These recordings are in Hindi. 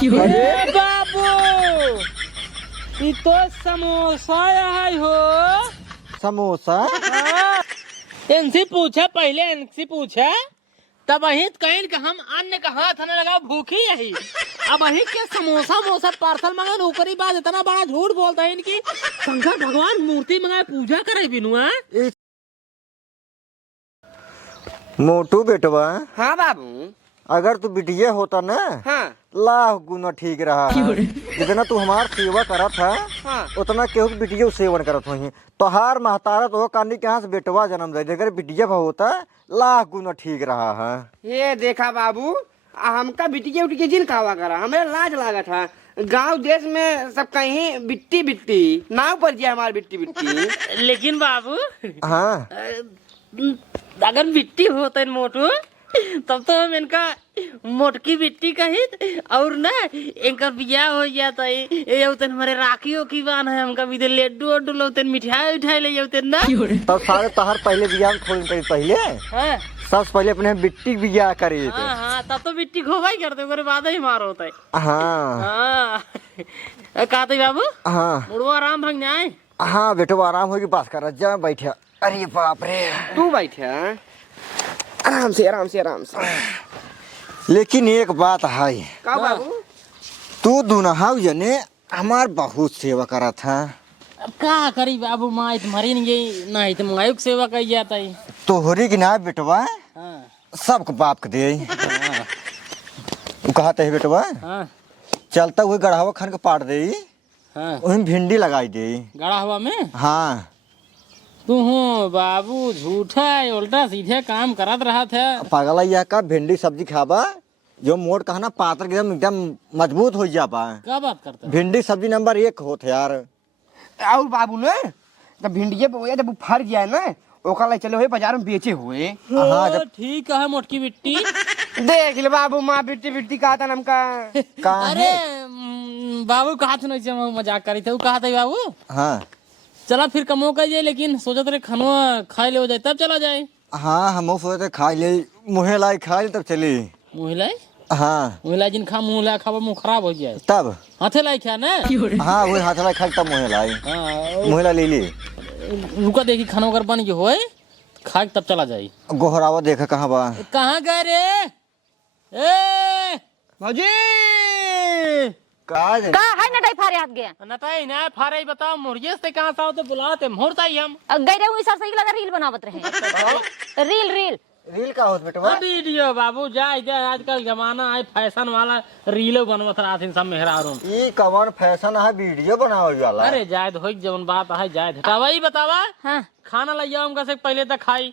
अरे बाबू ये तो समोसा है हो। समोसा हाँ। इनसे पूछा पहले, इनसे पूछा तब वही कहीं कि हम अन्य का हाथ न लगा भूखी यही। अब वही के समोसा मोसा पार्सल मंगा ऊपरी बात इतना बड़ा झूठ बोलता है इनकी। शंकर भगवान मूर्ति मंगाए पूजा करे बिनु। मोटू बेटवा, हाँ बाबू। अगर तू बिटिया होता ना हाँ लाख गुना ठीक रहा है। जितना तू हमार सेवा करत है हाँ उतना केहू के बिटिया सेवन करत हो। तोहार महतारा तो कानी के यहाँ से बेटवा जन्म दे, अगर बिटिया होता लाख गुना ठीक रहा है। ये देखा बाबू, हमका बिटिया उटिया जिन खावा करा, हमें लाज लागत है। गांव देश में सब कहीं बिट्टी बिट्टी नाव पर जिया हमारी बिट्टी बिट्टी। लेकिन बाबू हाँ अगर मिट्टी होते मोटू तब तो हम इनका मोटकी मिट्टी कही और ना इनका बियाह हो जाता है। हमारे राखी की बान है, हमका भी लड्डू वड्डू लोते मिठाई उठाई ले जाते ना। तब सारे तहार पहले बियाह में थोड़ी करी पहले हाँ सबसे पहले अपने बिट्टी बियाह करे। हाँ हाँ तब तो मिट्टी खोवा ही करते, उसके बाद ही मार होता है। हाँ हाँ कहते बाबू हाँ मुड़वा आराम भंग जाए। हाँ बेटो आराम होगी, बात कर जा बैठा। अरे बाप रे, तू बैठे आराम से आराम से आराम से। लेकिन एक बात है का बाबू? तू दुनहाउ जने हमार बहुत सेवा करा था। अब क्या करी बाबू, माँ तुम्हारी नहीं नहीं तो मायू की सेवा कर जाता है। तोहरी की ना बेटवा हाँ सबको बाप के दे। कहते है बेटवा हाँ चलता हुए गढ़ावा खान के पाट दे, हाँ वही भिंडी लगाई दे। गड़ा हुआ में हाँ तू हो बाबू झूठा उल्टा सीधे काम करत रहा था। पागल या का भिंडी सब्जी खाबा जो मोट कहा ना पात्र एकदम एकदम मजबूत हो जाबा। क्या बात करता है? भिंडी सब्जी नंबर 1 होत है यार। और बाबू ने जब भिंडिया बोया जब फर जाए ना ओका ले चले हुए बाजार में बेचे हुए। हाँ जब ठीक है मोटकी मिट्टी। देख ले बाबू, माँ बिट्टी बिट्टी कहा था नमका। कहाँ अरे है? बाबू कहा था नहीं से मजाक करी थे, वो कहा था बाबू हाँ चला फिर कमो कर जाए, लेकिन सोचत रहे खाना खाए ले हो जाए तब चला जाए। हाँ हम सोचते खा ले, मुँह लाई खा ले तब चली। मुहिलाई हाँ मुहिलाई जिन खा मुँह ला खावा मुँह खराब हो जाए तब हाथे लाई क्या ना। हाँ वही हाथ लाई खा तब मुँह लाई हाँ मुँह ला ले ली। रुका देखी खाना अगर बन गई होए खा के तब चला जाए। गोहरावा देखा कहाँ बा? कहाँ गए रे ए भौजी? कहाँ का है नटाई फारे हाथ गया नताई ना फारे बताओ मुर्गे से कहाँ सा तो बुलाते मोरता ही हम गए रहे हुई सर सही लगा रील बनावत रहे। रील रील रील का होत बेटवा? वीडियो बाबू जाए जाए आजकल जमाना है फैशन वाला रीलो बनवत रहा सब मेहरारू। ई कवन फैशन है वीडियो बनावल जाला? अरे जायद हो जवन बात है जायद हटा वही बतावा। हाँ खाना ले जाओ हमका से पहले तक खाई।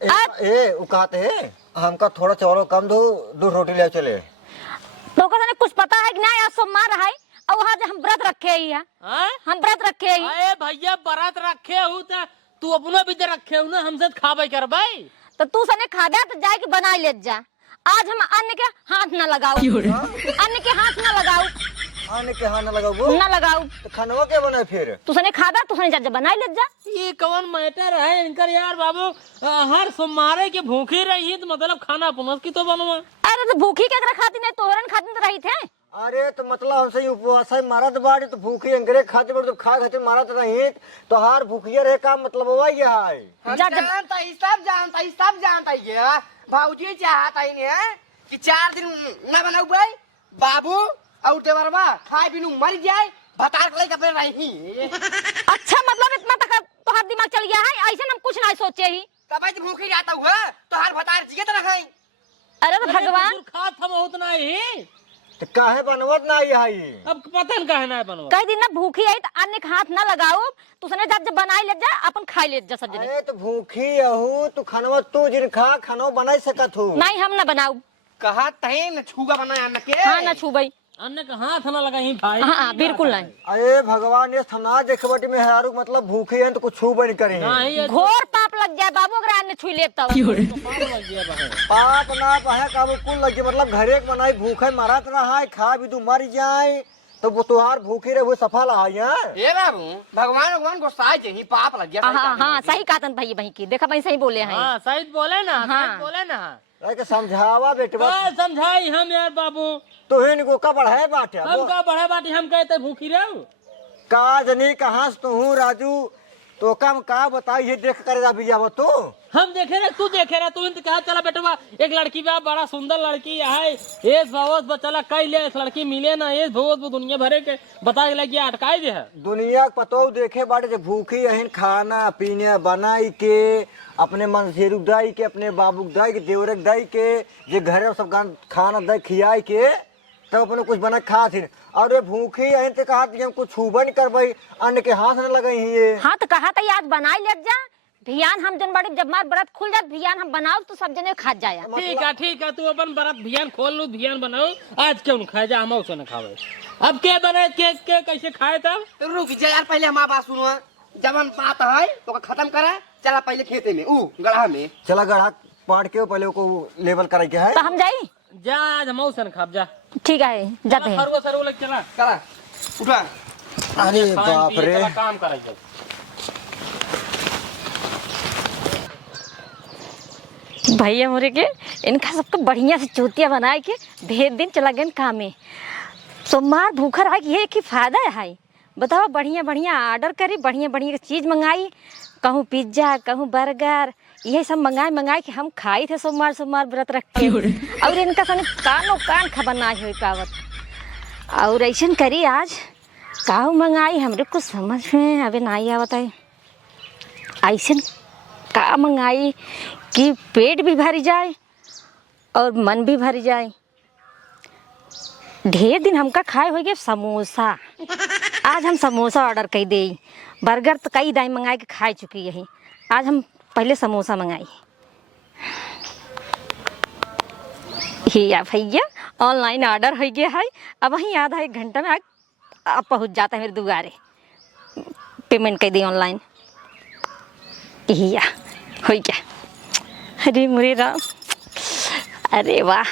ए वो कहते है हमका थोड़ा चावल कम दो, 2 रोटी ले चले। तो कहने कुछ पता है कि नहीं, आज सोमवार है और वहाँ हम व्रत रखे ही है, हाँ? हम व्रत रखे ही। अरे भैया बरात रखे हूँ तो तू अपना भी तो रखे हूँ ना, हमसे खावे कर भाई। तो तू सने खा गया तो जाए के बना ले जा। आज हम अन्न के हाथ न लगाओ, अन्न के हाथ न लगाओ, आने के हाथ न लगाओ न लगाओ। तो खानवा क्या बनाए फिर? तू सने खा गया तू सने जा बना ले जा। ये कौन मैटर है इनकर यार बाबू। हर सोमवार के भूखे रही तो मतलब खाना पुनः की तो बनवा। अरे तो भूखी के खाती नहीं तोहरन खाती तो रही थे। अरे तो मतलब हमसे उपवास है मारत बाड़ी तो भूखी अंग्रेज खाते बड़ तो खा खाते मारत नहीं तो हार भूखिया रहे का मतलब हुआ ये है। हम जा- जानता ही सब जानता ही सब जानता ही है। भाऊजी चाहता ही नहीं कि 4 दिन ना बनाऊ भाई बाबू और तेवरवा खाए बिनु मर जाए भतार ले के रही। अच्छा मतलब इतना तक तो हाथ दिमाग चल गया है, ऐसे हम कुछ नहीं सोचे ही। तब आज भूखी जाता हुआ तो हर भतार जियत रहे। अरे तो भगवान खा थम उतना ही तो काहे बनवत ना ये है? अब पता नहीं कहे ना बनवा। कई दिन ना भूखी आई तो अन्न के हाथ ना लगाओ। तू सने जब बनाई ले जा अपन खाई ले जा सब जने। अरे तो भूखी हूँ तो खानवा तू जिन खा खाना बना सकत हूँ। नहीं हम ना बनाऊ। कहा तहे न छुगा बनाया न के। हाँ ना छुबई। अन्य का हाथ ना लगा ही भाई। हाँ बिल्कुल नहीं। अरे भगवान ये थना देखे बटी में हारू मतलब भूखी है तो कुछ छू नहीं करे। नहीं ये घोर पाप लग जाए बाबू अगर अन्न छुई ले तब। तो पाप लग गया बहन। पाप ना पाहे का कुल लगे मतलब घरे के बनाई भूखे मरत रहा है खा भी तू मर जाए तो वो तुहार भूखी रहे वो सफल आ ए बाबू भगवान गुस्सा जे ही पाप लग गया। हाँ हाँ सही कहा तन भाई भाई की देखा भाई सही बोले हैं। हाँ सही बोले ना हाँ। सही बोले ना। के समझावा बेटवा का समझाई हम यार बाबू, तो इनको का बढ़ाए बाटे हम का बढ़ा बाटी हम कहते भूखी रहो। का जनी कहाँ से तू हूँ राजू, तो कम का बताई ये देख कर जा भैया वो तो हम देखे ना तू देखे रहा, तू कहा चला बेटवा एक लड़की बा बड़ा सुंदर लड़की है, एस भवस चला कई ले लड़की मिले ना, एस भवस दुनिया भरे के बता लगी अटकाई दे है। दुनिया पतो देखे बाटे जे भूखी अहिन खाना पीने बनाई के अपने मनसेरू दाई के अपने बाबू दाई के देवरक दाई के जे घरे सब खाना दाई खियाई के तब अपने कुछ बना खा थी। और ये भूखी अहिन ते कहा हम कुछ छूबा नहीं करबई, अन्न के हाथ न लगई ये। हाँ तो कहा था आज बनाई ले जा भियान, हम जन बड़ी जब मार व्रत खुल जात भियान हम बनाओ तो सब जने खा जाया। ठीक है तू अपन बरात भियान खोल लो, भियान बनाओ आज क्यों नहीं खाए जा, हम उसे न खावे। अब के बने के कैसे खाए तब? तो रुक जा यार, पहले हमारा बात सुनो। जवन पात है तो खत्म करा, चला पहले खेते में गढ़ा में चला गढ़ा पाट के पहले को लेवल करे के है तो हम जाई जा, आज हम उसे न खाब जा। ठीक है जाते हैं। सरवो सरवो लग चला चला उठा। अरे बाप रे चला काम कराई। भैया मोरे के इनका सबको बढ़िया से चूतिया बनाए के भेज दिन चला गए काम में। सोमवार भूखा रहा कि ये की फायदा है बताओ, बढ़िया बढ़िया ऑर्डर करी, बढ़िया बढ़िया चीज़ मंगाई, कहूँ पिज्ज़ा कहूँ बर्गर, ये सब मंगाए कि हम खाई थे सोमवार व्रत रख के। और इनका संग कानो कान खबर ना हो पावत। और ऐसा करी आज काहू मंगाई हमरे कुछ समझ में अभी नहीं आवत है। ऐसा का मंगाई कि पेट भी भर जाए और मन भी भर जाए। ढेर दिन हमका खाए हो गए समोसा, आज हम समोसा ऑर्डर कर दे। बर्गर तो कई दाई मंगाए के खा चुकी यही, आज हम पहले समोसा मंगाई। या भैया ऑनलाइन ऑर्डर हो गया है, अब वहीं आधा एक घंटा में अब पहुंच जाता है मेरे दुआरे। पेमेंट कर दी ऑनलाइन, या हो गया। अरे मुरे राम, अरे वाह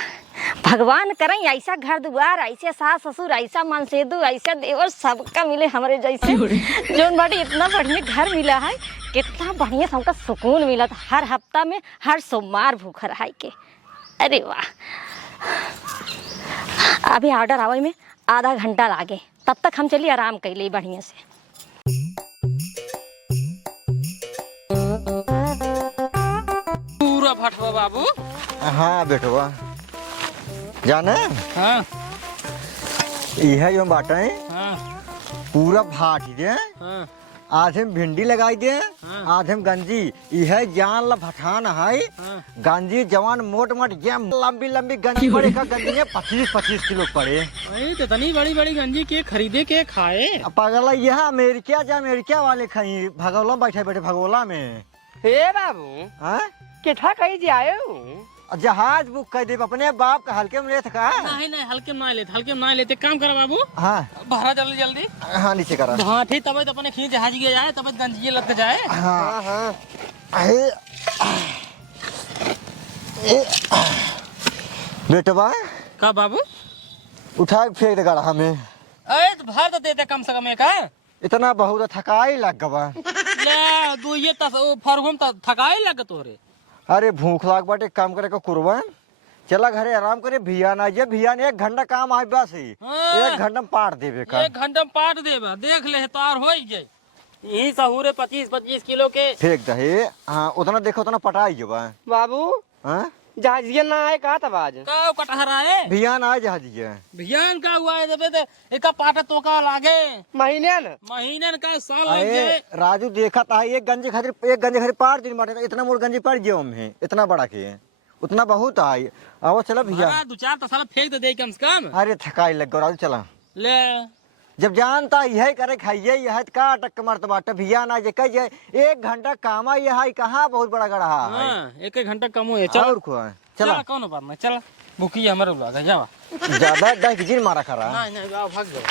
भगवान करें ऐसा घर दुआर, ऐसे सास ससुर, ऐसा मनसेदू, ऐसा देवर सबका मिले हमारे जैसे। जो बड़ी इतना बढ़िया घर मिला है, कितना बढ़िया हमका सुकून मिला था। हर हफ्ता में हर सोमवार भूखा रहा के। अरे वाह, अभी ऑर्डर आवे में आधा घंटा लागे, तब तक हम चलिए आराम कर लिए बढ़िया से। पूरा फटवा बाबू। हाँ बेटवा जाने हाँ यह जो बाटा है हाँ पूरा भाट दे, हाँ आज हम भिंडी लगाई दे, हाँ। आज हम गंजी यह जान ला भठान है। हाँ। गंजी जवान मोट मोट ये लंबी लंबी गंजी पड़े का गंजी में 25-25 किलो पड़े। अरे तो इतनी बड़ी बड़ी गंजी के खरीदे के खाए। पगला यह अमेरिका वाले खाई भगोला बैठे बैठे भगोला में। हे बाबू हाँ केठा कही जाए जहाज बुक कर दे अपने बाप का हल्के में लेत का। नहीं हल्के में ना लेते काम करा बाबू। हाँ भरा जल्दी जल्दी। हाँ नीचे करा। हाँ ठीक, तब अपने खींच जहाज गया जाए, तब गंजी लग जाए। हाँ हाँ बेटवा का बाबू उठा के फेंक दे गड़ा हमें। अरे तो भर तो देते कम से कम एक है। इतना बहुत थकाई लग गवा। ले दो ये फरगुम थकाई लग तोरे। अरे भूख लाग बाटे काम करे को कुर्बान, चला घरे आराम करे। भियान आइए, भियान 1 घंटा काम आए बस ही। हाँ। 1 घंटा में पाट देवे का। 1 घंटा में पाट देबा, देख ले तार हो जाए। यही सहूरे 25-25 किलो के फेंक दे। हाँ उतना देखो उतना पटाई जबा। बाबू हाँ जहाजिया ना आए कहा था आज का कटहरा है भियान आए जहाजिए। भियान का हुआ है, जब एक पाटा तो का लागे महीने न महीने का साल लग अरे जाए। राजू देखा था एक गंजी खातिर 5 दिन बाटे, इतना मोर गंजी पड़ गया में, इतना बड़ा के उतना बहुत आई। आओ चला भैया। भरा 2-4 तो साला फेंक दे कम से कम। अरे थकाई लग गया राजू चला। ले जब जानता यही करे खाइए यह का अटक मरत बाटे। भियान आ जे कह 1 घंटा काम आई है, कहाँ बहुत बड़ा गढ़ा है। हाँ 1 घंटा कम हो चल। और को चला चला कौन बात नहीं, चला भूखी हमारे लगा जावा। ज्यादा डर की मारा खरा। नहीं जाओ भाग जाओ।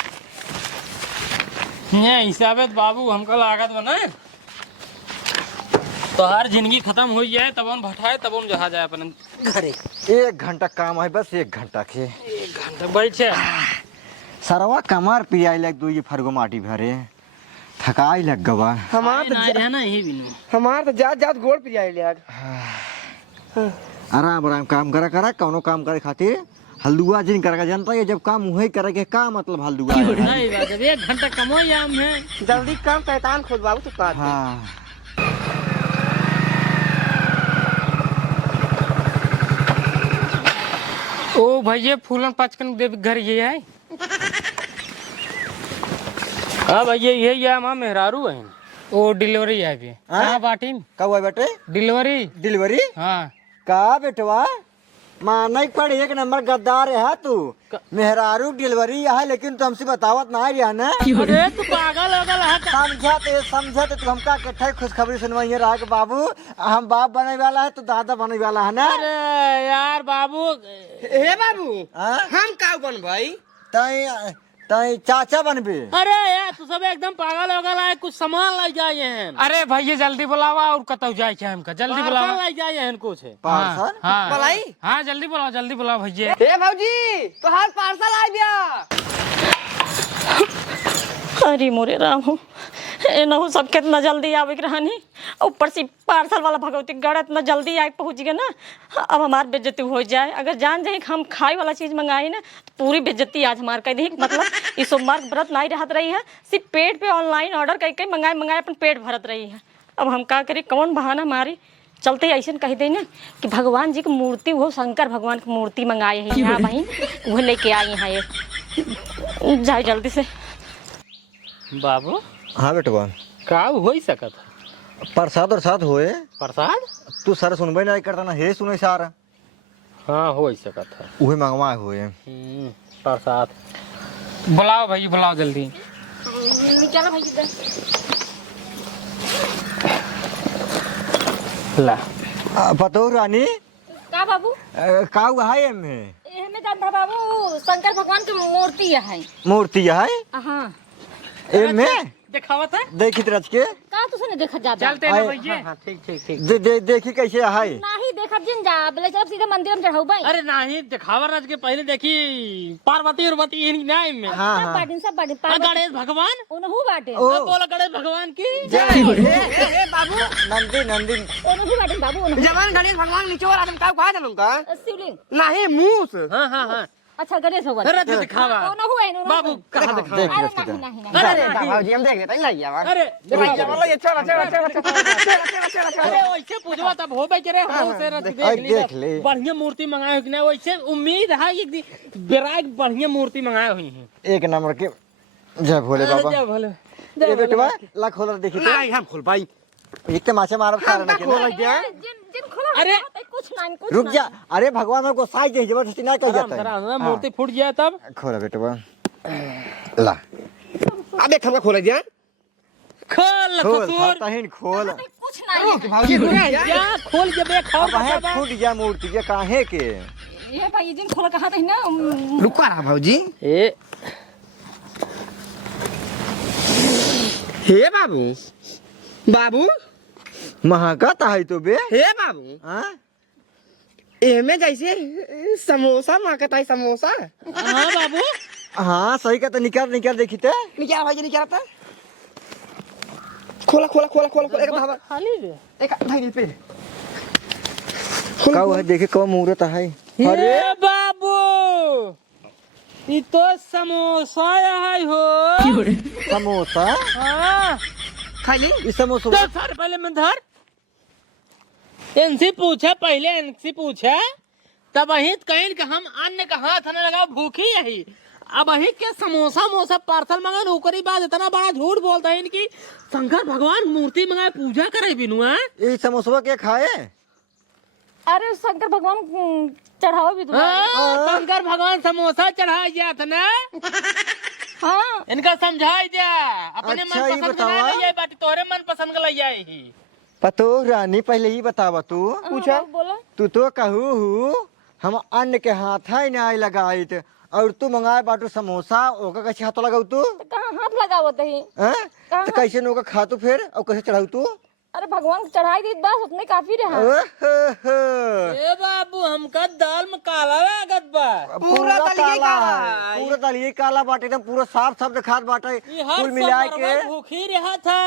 ये हिसाबे बाबू हमको लागत बना तो हर जिंदगी खत्म हो जाए, तब हम भटाए, तब हम जहा जाए अपने घरे। 1 घंटा काम है बस, 1 घंटा के 1 घंटा बैठे सरवा कमर पियाई लग दो ये फरगो माटी भरे, थकाई लग गवा। हमार ना रहना यही भी नहीं। तो जात गोड़ पिया लिया। आराम आराम काम करा करा कौनो काम करे खातिर हल्दुआ जिन करेगा जनता है जब काम वही करेगा का मतलब हल्दुआ है? नहीं बात जब 1 घंटा कमो या में जल्दी काम कैतान खोद बाबू तू कर हाँ ओ भैया फूलन पचकन देव घर ये है। हाँ भैया ये माँ मेहरारू है ओ डिलीवरी है अभी। हाँ बाटीन कब हुआ बेटे डिलीवरी डिलीवरी? हाँ का बेटवा माना ही पड़ एक नंबर गद्दार है तू। मेहरारू डिलीवरी है लेकिन तुम हमसे बतावत ना है ना। अरे तू पागल होगल है का? समझते तू हमका कट्ठा खुशखबरी सुनवाइए रहा कि बाबू हम बाप बने वाला है तो दादा बने वाला है ना। अरे यार बाबू हे बाबू हाँ? हम का बन भाई तई तई चाचा बनबे। अरे यार तू सब एकदम पागल होगल है कुछ सामान लाई जाए हैं। अरे भैया जल्दी बुलावा और कतौ जाए के हमका जल्दी बुलावा। लाई जाए हैं कुछ पार्सल हाँ मलाई हाँ जल्दी बुलाओ भैया। हे भौजी तो हर पार्सल आ गया। अरे मोरे राम हो एनहु सब कितना जल्दी आवे के रहनी ऊपर से पार्सल वाला भगवती गढ़ इतना जल्दी आके पहुंच गया ना। अब हमार बेइज्जती हो जाए अगर जान जाए कि हम खाई वाला चीज मंगाई ना तो पूरी बेइज्जती आज हमार कह दी। मतलब इस सोमवार व्रत नहीं रहत रही है सिर्फ पेट पे ऑनलाइन ऑर्डर कई मंगाए अपन पेट भरत रही है। अब हम का करी कौन बहाना मारी चलते ऐसे कह दे ना कि भगवान जी की मूर्ति वो शंकर भगवान की मूर्ति मंगाए है यहाँ बहन वो लेके आई है ये जाए जल्दी से। बाबू हाँ बेटवा का हो ही सकत प्रसाद और साथ होए प्रसाद तू सर सुनबे नहीं करता ना हे सुने सारा हाँ हो ही सकत है उहे मंगवाए होए प्रसाद। बुलाओ भैया बुलाओ जल्दी। चलो भैया ला पतो रानी का बाबू का है एमे एहमे जान बाबू शंकर भगवान की मूर्ति है। मूर्ति है हाँ एमे दिखावत है देखी रच के का तुसने देखा जा चलते ना भैया। हाँ ठीक ठीक ठीक देखी कैसे है नहीं देखा जिन जा बोले चल सीधे मंदिर में चढ़ाऊ भाई। अरे नहीं दिखावर राज के पहले देखी पार्वती उर्वती इन्हीं ना में हाँ सब हाँ बाटिन सब बाटिन हाँ, गणेश भगवान ओनहु बाटे ओ बोला गणेश भगवान की हे बाबू नंदी नंदी ओनहु बाटिन बाबू ओनहु जवान गणेश भगवान नीचे वाला तुम का कहा चलूं का शिवलिंग नहीं मूस हाँ हाँ हाँ अच्छा गणेश भगवान अरे तो दिखावा ओनहु है ओनहु बाबू कहाँ दिखावा देख अरे रच के नहीं नहीं नहीं अरे भौजी हम देख लेते नहीं यार अरे चलो चलो अरे वैसे पूछवा तब हो भाई करे हो से रच देख ले बढ़िया मूर्ति मंगाए हो कि ना वैसे उम्मीद है कि बेराग बढ़िया मूर्ति मंगाए हुई है। एक नंबर के जय भोले बाबा जय भोले ये बेटवा ला खोल देखी तो नहीं हम खोल पाई इतने माचे मारब कारण के ना जिन जिन खोला अरे कुछ नहीं कुछ रुक जा अरे भगवान को साइज दे जबरदस्ती ना कह आराम जाता करा है मूर्ति फूट जाए तब खोला बेटवा ला अबे हमका खोल दिया खोल खोल खसूर तहिन खोल कुछ नहीं भौजी या खोल के बे खाओ अब है फूट जा मूर्ति के काहे के ये भाई जिन खोला कहा था ना रुका रहा भौजी ए हे बाबू बाबू महकता है तो बे हे बाबू हाँ एमे जैसे समोसा मांगता है समोसा हाँ बाबू हाँ सही कहता निकाल निकाल देखी ते निकाल भाई निकाल था खोला खोला खोला खोला खोला एक भावा खाली बे एक भाई पे का है देखे कौन मुहूर्त है अरे अरे बाबू ये तो समोसा है हो समोसा हाँ खाली इस समोसा तो सर पहले मैं धर इनसे पूछा पहले इनसे पूछा तब वही कहीं कि हम अन्न का हाथ न लगा भूखी यही अब वही के समोसा मोसा पार्सल मंगा नौकरी बाद इतना बड़ा झूठ बोलता है इनकी शंकर भगवान मूर्ति मंगाए पूजा करे बिनु है ये समोसा के खाए अरे शंकर भगवान चढ़ाओ भी शंकर भगवान समोसा चढ़ाई जात ना हाँ इनका समझाई जा अपने अच्छा, मन ये पसंद बतावा। का नहीं बाटी तोहरे मन पसंद का लई आई ही पतो रानी पहले ही बतावा तू पूछा बोला तू तो कहू हम अन्न के हाथ है नहीं लगाई और तू मंगाए बाटू समोसा ओका कैसे हाथ लगाऊ तू तो कहाँ हाथ लगावत है हैं? तो कैसे नोका खा तू फिर और कैसे चढ़ाऊ तू अरे भगवान को चढ़ाई दी बस उतने काफी रहा ओहो, ए बाबू हमका दाल में काला लागत बा पूरा दलिये काला काला है पूरा दलिये काला बाटे एकदम पूरा साफ साफ दिखात बाटे ये हर कुल मिला के भूखी रहा था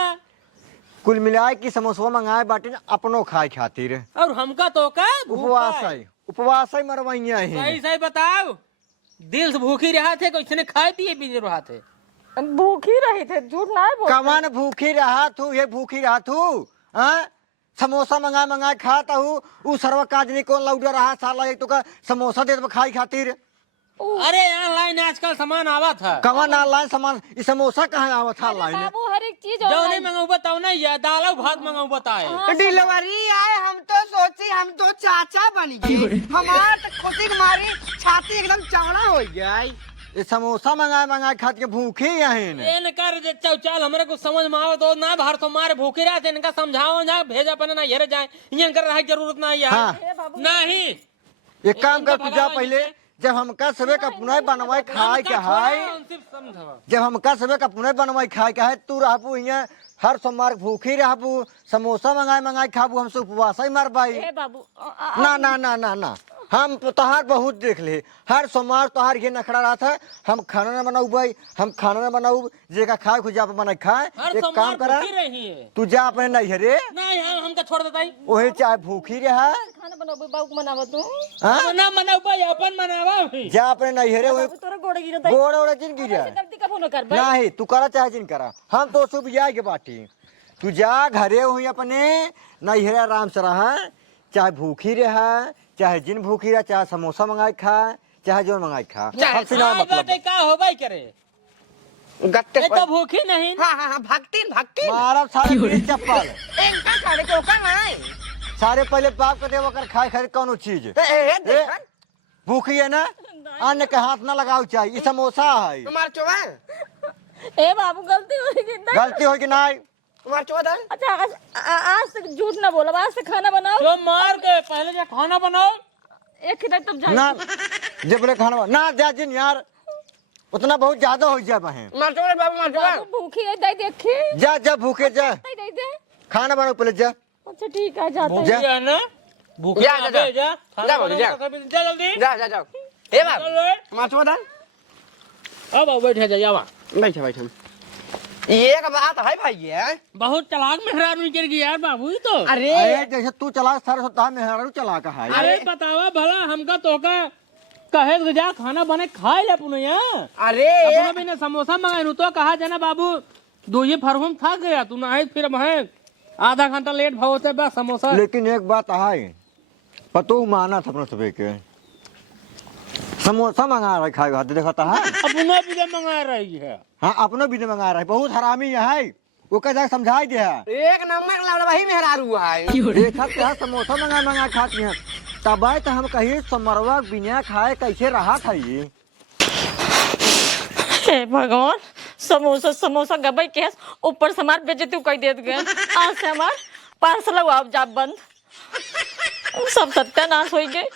कुल मिलाए कि समोसा मंगाए बाटे ना अपनो खाए खातिर। और हमका तो का उपवास है मरवाइया सही है। सही बताओ, दिल से भूखी रहा थे कैसे खाए पिए भी रहा थे। भूखी रही थे, झूठ ना बोल। कमान भूखी रहा तू, ये भूखी रहा तू। हाँ समोसा मंगाए मंगाए खाता हूँ, उ सर्व काजनी कौन लौटा रहा साला एक तो का समोसा दे दे खाई खातिर। अरे ऑनलाइन आजकल सामान आवा था। कमान ऑनलाइन सामान, ये समोसा कहाँ आवा था ऑनलाइन? बाबू हर एक चीज जो नहीं ऑनलाइन। मंगाऊ बताओ ना, या दाल भात मंगाऊ बताए। डिलीवरी आए, हम तो सोची हम तो चाचा बन गए। हमारा तो खुशी की मारी छाती एकदम चौड़ा हो गया। ये समोसा मंगाए मंगाए खात के भूखी यहीं। एन कर जे चौचाल हमरे को समझ में आवे तो ना बाहर तो मारे भूखे रहा थे, इनका समझाओ जा भेजा पने ना हेरे जाए, इन कर रहा जरूरत नहीं है। हाँ। नहीं एक काम कर तू जा पहले, जब हमका सबे का पुनः बनवाए खाए के है, जब हमका सबे का पुनः बनवाए खाए के है, तू रहबू यहाँ हर सोमवार भूखी रहबू, समोसा मंगाए मंगाए खाबू, हमसे उपवास ही मर पाई। ए बाबू ना ना ना ना ना, हम तोहार बहुत देख ले, हर सोमवार तोहार ये नखड़ा रहा था। हम खाना ना बनाऊ भाई, हम खाना ना बनाऊ, जेका खाए खुद जा बना खाए। एक काम करा, तू जा अपने नैहरे, नहीं हमका छोड़ देताई। ओहे चाहे भूखी रहा, खाना बनाबो बाबू मनावा तू। हाँ ना मनाऊ भाई, अपन मनावा भी। जा अपने नैहरे, ओहे बाबू तोरा गोड़ गिरत है। गोड़ ओड़ जिन गिरा गलती का फोन कर भाई। नहीं, तू करा चाहे जिन करा, हम तो सुबह जाए के बाटी। तू जा घरे हुई अपने नैहरे आराम से रहा, चाहे भूखी रहा, चाहे जिन भूखी रहा, चाहे समोसा मंगाए खा, चाहे जो मंगाए खा, हमसे ना मतलब। का हो भाई करे गत्ते ये तो भूखी नहीं। हाँ हाँ हाँ, भक्ति भक्ति मारा सारे पीढ़ी चप्पल इनका खाने को का नहीं। सारे पहले बाप के देव कर खाए खाए कौन चीज तो देखन भूखी है ना, अन्न के हाथ ना लगाओ चाहिए। ये समोसा है, तुम्हार चोवा, ए बाबू गलती हो गई ना। गलती हो कि नहीं? तुम्हार चोवा दल। अच्छा आज से झूठ ना बोलो, आज से खाना बनाओ। जो मार के पहले जा खाना बनाओ। एक ही तब जाए ना जब बोले खाना ना जा जिन यार, उतना बहुत ज्यादा हो जाए बहन। मार चोवा बाबू, मार चोवा। बाबू भूखी है, दे देखी जा जा भूखे जा, दे दे। खाना बनाओ पहले जा। अच्छा ठीक है, जाते भूखी हैं। है ना, भूखी जा, ना जा, बे, जा खाना जा, बनाओ, जा। जा जल्दी जा जा जाओ। ए बाबू चल मार चोवा दल। अब आओ बैठ जा जावा। बैठे बैठे, एक बात है भाई ये, बहुत चलाक मेहरारू निकल गई यार बाबू ही तो। अरे अरे जैसे तू चला सारा सप्ताह में हरू चला का है। अरे बतावा भला हमका तो का कहे तो जा खाना बने खाए ले पुने यहाँ। अरे अपना भी ने समोसा मंगाए तो कहा जाना बाबू दो ये फरहुम थक गया तू ना, फिर मैं आधा घंटा लेट भावते बस समोसा। लेकिन एक बात है, पतो माना था अपने सबे के, समोसा मंगा रहा खाए खाते देखा है। अपना भी मंगा रही है। हाँ अपनो भी नहीं मंगा रहा है, बहुत हरामी है। वो कह जाके समझाई दे है, एक नंबर लड़ वही मेहरारू है। देखा क्या समोसा मंगा मंगा खाती हैं, तब आए तो हम कहीं समरवा बिना खाए कैसे रहा था ये। हे भगवान, समोसा समोसा गबई के ऊपर से हमार बेइज्जती कई देत गए। आज से हमार पार्सल आप जा बंद, सब सत्यानाश हो गए।